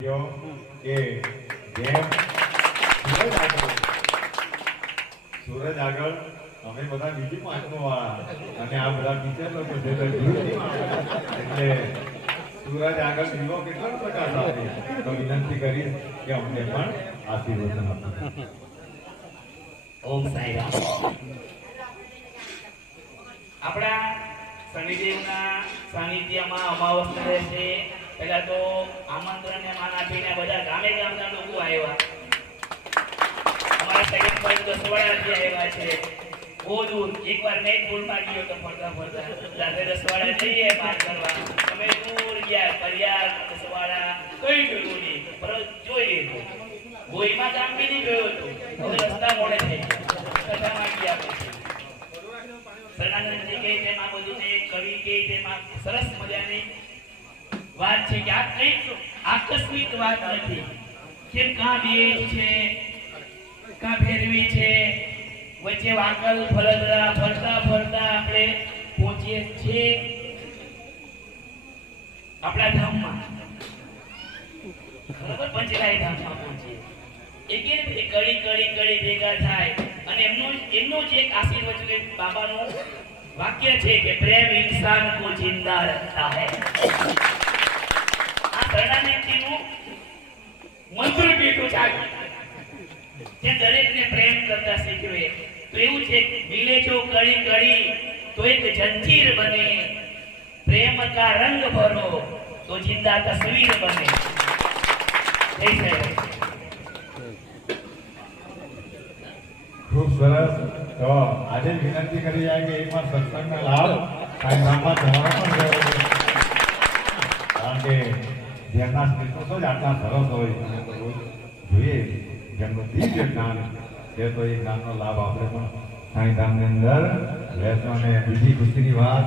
કે જેમ સૂરજ આગળ અમે બધા બીજી પાંચમો વાળા અને આ બધા ટીચર લોકો છે એટલે સૂરજ આગળ દીવો કેટલો પ્રકાશ આપે તો વિનંતી કરીશ કે અમને પણ આશીર્વાદ આપો. ઓમ સાઈ રામ. આપણા શનિદેવના સાનિધ્યમાં અમાવસ્યા રહેશે. પહેલા તો આમંત્રણ ને માન આપીને બધા ગામે ગામના લોકો આવ્યા. અમારા સેકન્ડ પોઈન્ટ તો સવાડાથી આવ્યા છે. બહુ દૂર. એકવાર નેટ પુલમાં ગયો તો ફરતા ફરતા રાતે દસવાડા જઈએ પાર કરવા. અમે દૂર ગયા ફરિયાદ દસવાડા કઈ જોયું નહીં પણ જોઈ લીધું. ગોઈમાં કામ બી નહીં જોયું હતું. હવે રસ્તા મોડે થઈ ગયા. કથામાં ગયા સદાનંદજી કહે તેમ આ બધું ને કવિ કહે તેમ આ સરસ મજાની વાત છે કે આ કઈ આકસ્મિક વાત નથી કે કા દેશ છે કા ફેરવી છે વચ્ચે વાકલ ફલદરા ફરતા ફરતા આપણે પહોંચીએ છીએ આપણા ધામમાં. બરાબર પંચલાઈ ધામમાં પહોંચીએ. એક કડી ભેગા થાય અને એમનું જ એક આશીર્વચન બાબાનું વાક્ય છે કે પ્રેમ ઇન્સાન કો જિંદા રખતા હૈ. આ શરણાનંદજીનું મંત્ર બેઠું છે જે દરેકને પ્રેમ કરતા શીખવે. તો એવું છે મિલે જો કડી તો એક જંજીર બને, પ્રેમ કા રંગ ભરો તો જિંદા તસવીર બને. જય સાહેબ. ખૂબ સરસ. તો આજે વિનંતી કરી જાય કે એકવાર સત્સંગના લાભ સાંઈધામમાં તમારો પણ લેવો કારણ કે જેમના સ્ટેટસ જ આટલા સરસ હોય અને તો જોઈએ જેમનું દિવ્ય જ્ઞાન છે તો એ જ્ઞાનનો લાભ આપણે પણ સાંઈધામની અંદર લેશો. અને બીજી ખુશીની વાત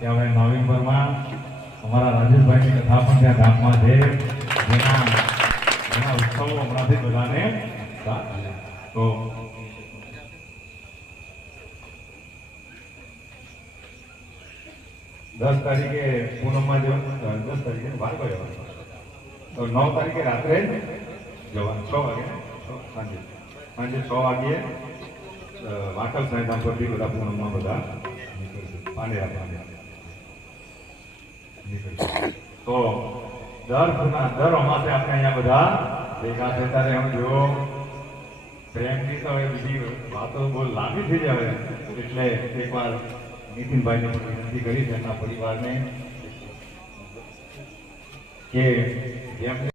કે હવે નવેમ્બરમાં અમારા રાજેશભાઈની કથા પણ ત્યાં ધામમાં છે જેના ઉત્સવો હમણાંથી બધાને તો 10 તારીખે પૂનમમાં જવાનું, 10 તારીખે વાર ગયો તો 9 તારીખે રાત્રે જવાનું 6 વાગે સાંજે 6 વાગે વાકલ સાંઈધામ પરથી બધા પૂનમમાં બધા પાંડેરા તો દર અમાસે આપણે અહીંયા બધા ભેગા થતા રહે. જો પ્રેમની તો હવે બીજી વાતો બહુ લાંબી થઈ જાય એટલે એકવાર નીતિનભાઈને પણ વિનંતી કરી એમના પરિવારને કે જેમને